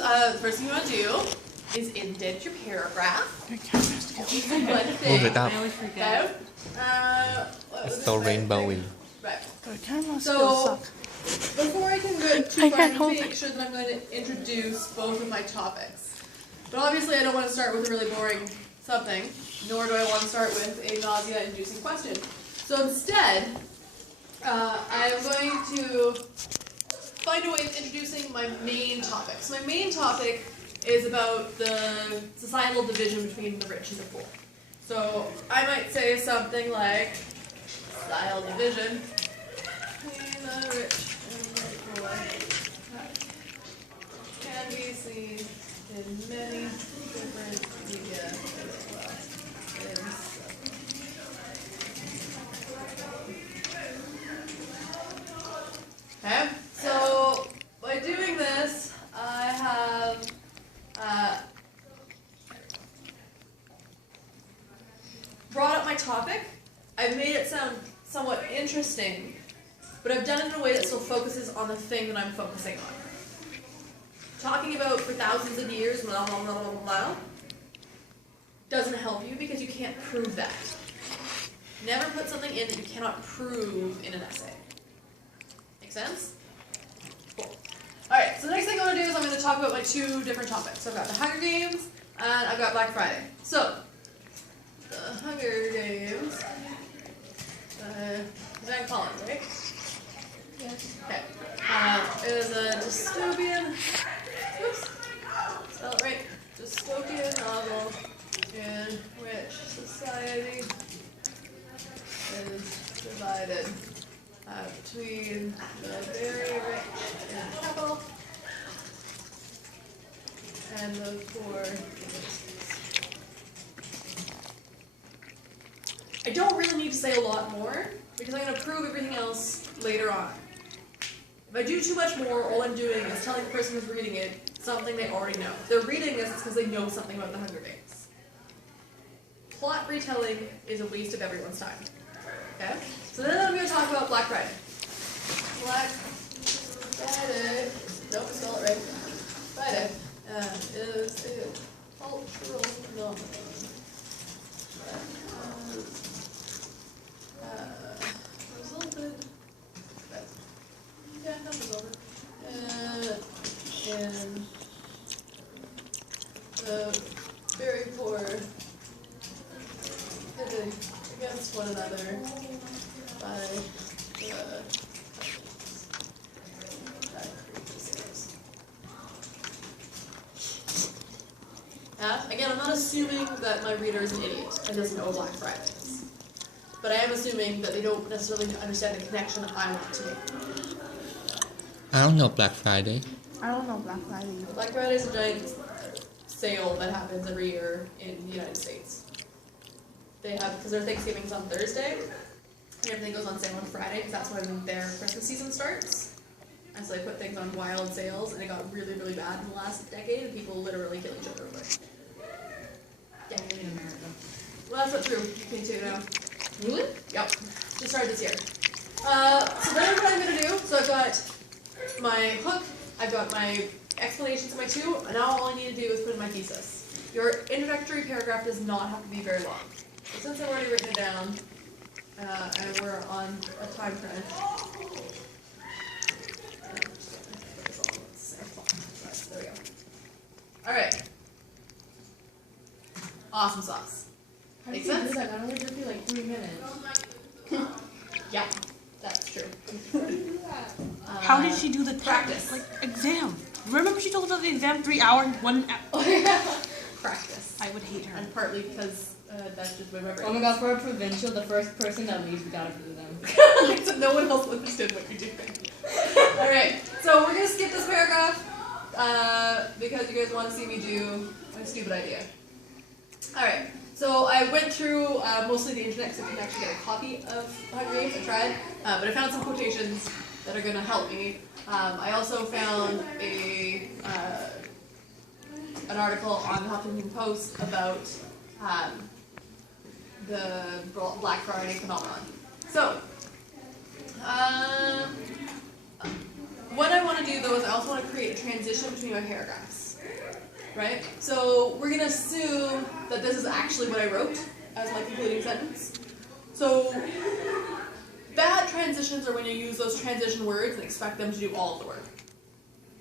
the first thing you want to do is indent your paragraph. Move it up. I always forget. It's so rainbowy. Right. The camera So, still suck. before I can go too I far, can't I hold need to make it. sure that I'm going to introduce both of my topics. But obviously I don't want to start with a really boring something, nor do I want to start with a nausea-inducing question. So instead, I'm going to find a way of introducing my main topic. So my main topic is about the societal division between the rich and the poor. So I might say something like, societal division between the rich and the poor can be seen in many different media as well. Okay, so by doing this, I have brought up my topic. I've made it sound somewhat interesting, but I've done it in a way that still focuses on the thing that I'm focusing on. Talking about for thousands of years, blah, blah, blah, blah, blah, doesn't help you because you can't prove that. Never put something in that you cannot prove in an essay. Make sense? Cool. Alright, so the next thing I want to do is I'm going to talk about my two different topics. So I've got the Hunger Games, and I've got Black Friday. So, the Hunger Games, Van Collins, right? Yes. Okay. It is a dystopian, spell it right, dystopian novel in which society is divided between the very rich and capital and the poor. I don't really need to say a lot more because I'm going to prove everything else later on. If I do too much more, all I'm doing is telling the person who's reading it something they already know. If they're reading this, it's because they know something about the Hunger Games. Plot retelling is a waste of everyone's time. Okay? So then I'm going to talk about Black Friday. Black Friday, nope, spell it right. Friday is a cultural phenomenon that resulted, in the very poor pitted against one another by the again, I'm not assuming that my reader is an idiot and doesn't know what Black Friday is. But I am assuming that they don't necessarily understand the connection that I want to make. I don't know Black Friday. I don't know Black Friday. Black Friday is a giant sale that happens every year in the United States. They have, because their Thanksgiving's on Thursday, and everything goes on sale on Friday, because that's when their Christmas season starts. And so they put things on wild sales, and it got really, really bad in the last decade, and people literally kill each other over it. Yeah. Only in America. Well, that's not true. You can too now. Really? Yep. Just started this year. So then what I'm going to do, so I've got my hook, I've got my explanations of my two, and now all I need to do is put in my thesis. Your introductory paragraph does not have to be very long. So since I've already written it down, and we're on a time crunch, there we go. Alright. Awesome sauce. Makes sense? That only took you like 3 minutes. Yeah, that's true. How did she do the practice? Like exam? Remember she told us the exam 3 hours, 1 hour. Oh yeah. Practice. I would hate her. And partly because that's just my memory. Oh my god, for a provincial, the first person that leaves, we gotta do them. So no one else understood what you're doing. Alright, so we're going to skip this paragraph because you guys want to see me do a stupid idea. Alright, so I went through mostly the internet so you can actually get a copy of Hunger Games. I tried, but I found some quotations that are going to help me. I also found an article on the Huffington Post about the Black Friday phenomenon. So, what I want to do though is I also want to create a transition between my paragraphs. right? So we're gonna assume that this is actually what I wrote as my concluding sentence. So bad transitions are when you use those transition words and expect them to do all of the work.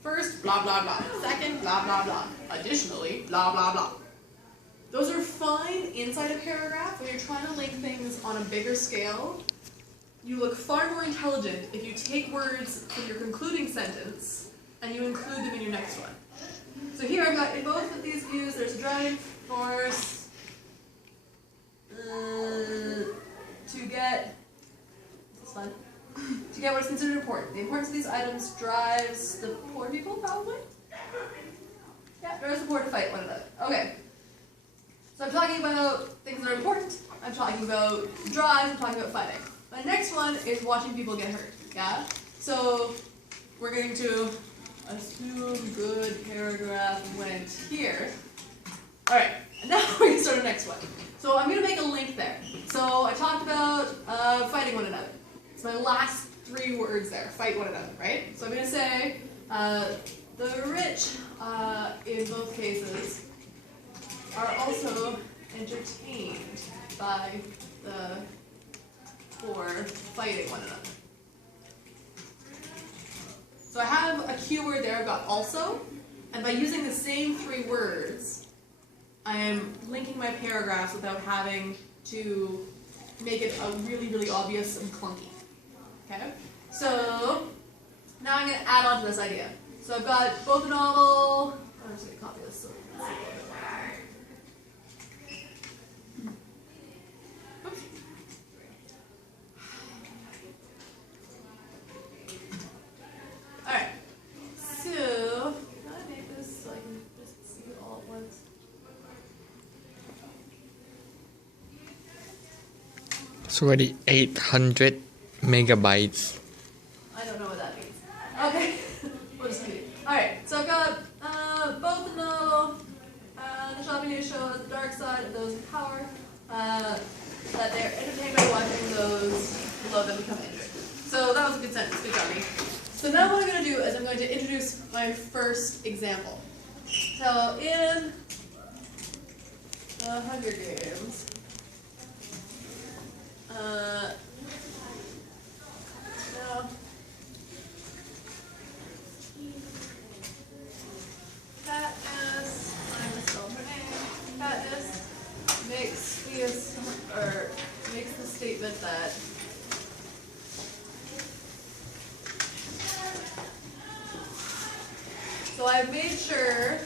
First, blah, blah, blah. Second, blah, blah, blah. Additionally, blah, blah, blah. Those are fine inside a paragraph when you're trying to link things on a bigger scale. You look far more intelligent if you take words from your concluding sentence and you include them in your next one. So here I've got, in both of these views, there's a driving force to get, this is fun, to get what is considered important. The importance of these items drives the poor people, probably? Yeah, drives the poor to fight one another. Okay. So I'm talking about things that are important, I'm talking about drive, I'm talking about fighting. My next one is watching people get hurt, yeah? So we're going to assume good paragraph went here. Alright, and now we're going to start the next one. So I'm going to make a link there. So I talked about fighting one another. It's my last 3 words there, fight one another, right? So I'm going to say the rich, in both cases, are also entertained by the poor fighting one another. So I have a keyword there, I've got also, and by using the same 3 words, I am linking my paragraphs without having to make it a really, really obvious and clunky. Okay? So now I'm going to add on to this idea. So I've got both a novel, I'm just going to copy this so it's a little bit more. Oops. Alright, so can I make this so I can just see it all at once? It's already 800 megabytes. I don't know what that means. Okay, we'll just keep it. Alright, so I've got both the novel, the shopping news show, The Dark Side of Those in Power, that they're entertained by watching those below them become injured. So that was a good sentence, good job, me. So now what I'm going to do is I'm going to introduce my first example. So in the Hunger Games, no. Katniss, I misspelled her name. Katniss makes the statement that so I've made sure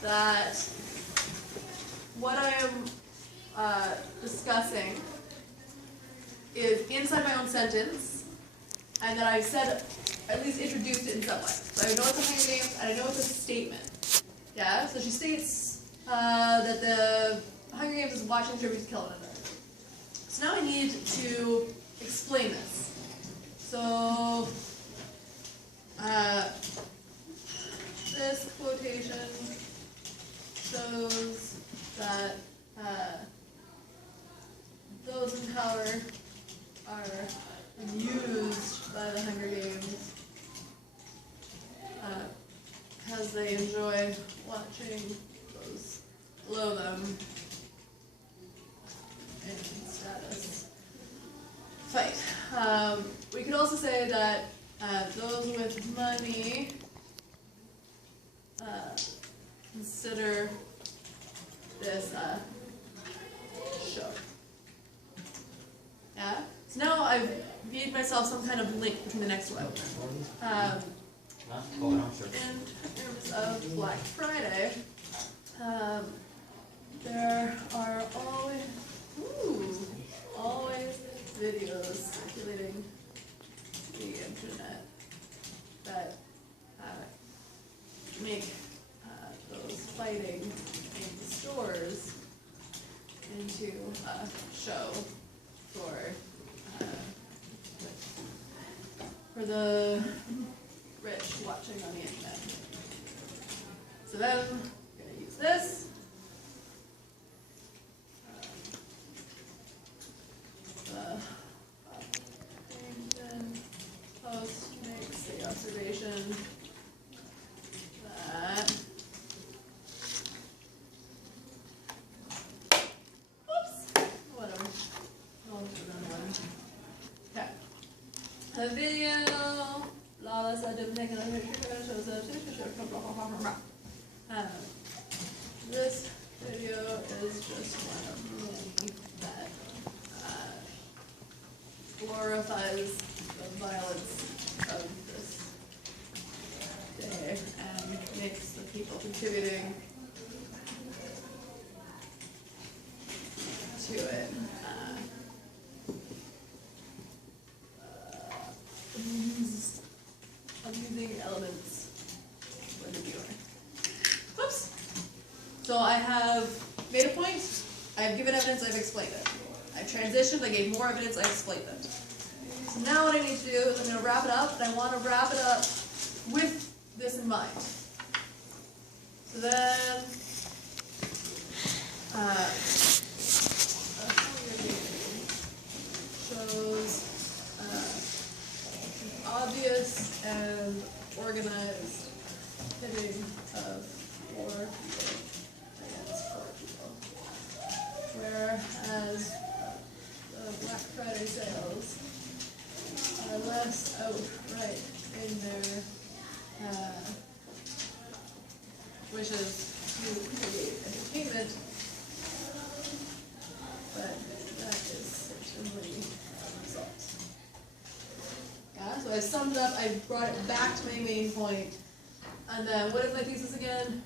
that what I am discussing is inside my own sentence, and that I've said, at least introduced it in some way. So I know it's a Hunger Games, and I know it's a statement. Yeah, so she states that the Hunger Games is watching tributes kill one another. So now I need to explain this. So, this quotation shows that those in power are amused by the Hunger Games because they enjoy watching those below them in status fight. We could also say that those with money consider this show. Yeah? So now I've made myself some kind of link between the next one. In terms of Black Friday, there are always videos circulating the internet that make those fighting in the stores into a show for the rich watching on the internet. So then I'm going to use this. The Huffington Post makes the observation that This video is just one of many that glorifies the violence of this day and makes the people contributing to it amusing elements for the viewer. Whoops! So I have made a point, I've given evidence, I've explained it. I transitioned, I gave more evidence, I explained it. So now what I need to do is I'm going to wrap it up, and I want to wrap it up with this in mind. So then, shows an obvious and organized pitting of four people against four people. Whereas the Black Friday sales are less outright in their wishes to create entertainment, but that is certainly a result. Yeah, so I summed it up, I brought it back to my main point, and then what is my thesis again?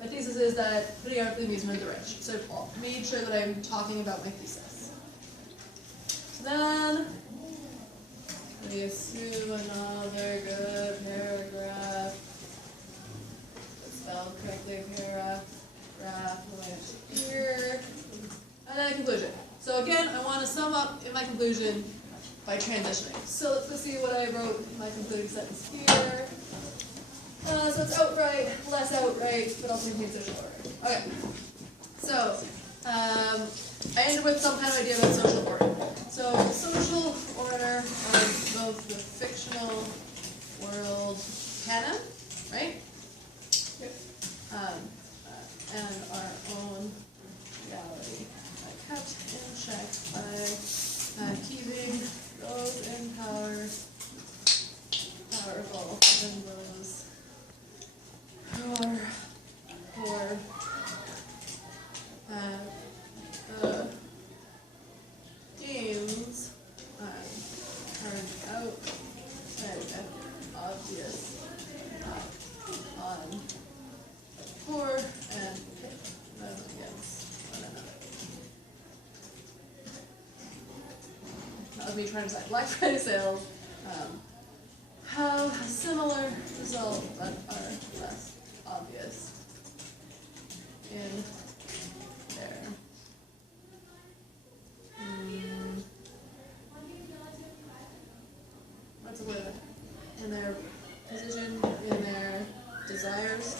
My thesis is that putting out for the amusement of the rich. So I made sure that I'm talking about my thesis. So then, we assume another good paragraph. Spelled correctly, paragraph, here. And then a conclusion. So again, I want to sum up in my conclusion by transitioning. So let's go see what I wrote in my concluding sentence here. So it's outright, less outright, but also maintain social order. Okay. So, I ended with some kind of idea about social order. So, social order are both the fictional world canon, right? And our own reality, kept in check by keeping those in power powerful and those who are poor. The games turned out and obvious on poor and pit them against one another. That was me trying to decide. Black Friday sales have a similar result but are less obvious in their what's the word? In their position, in their desires.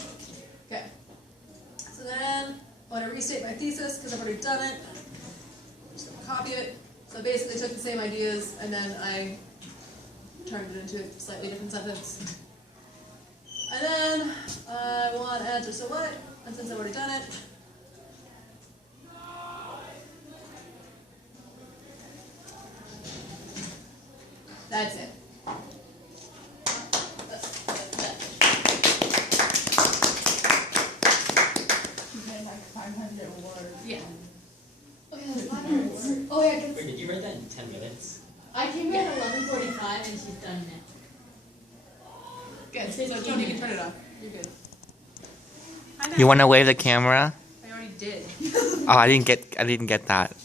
Okay. So then I want to restate my thesis because I've already done it. I'm just going to copy it. So I basically took the same ideas and then I turned it into a slightly different sentence. And then I want to add to so what, and since I've already done it, that's it. You had like 500 words. Yeah. Okay, that's 500 words. Oh yeah, I can. Wait, did you write that in 10 minutes? I came here at 11:45 and she's done now. Good. So Tony, you can turn it off. You're good. You wanna wave the camera? I already did. Oh, I didn't get that.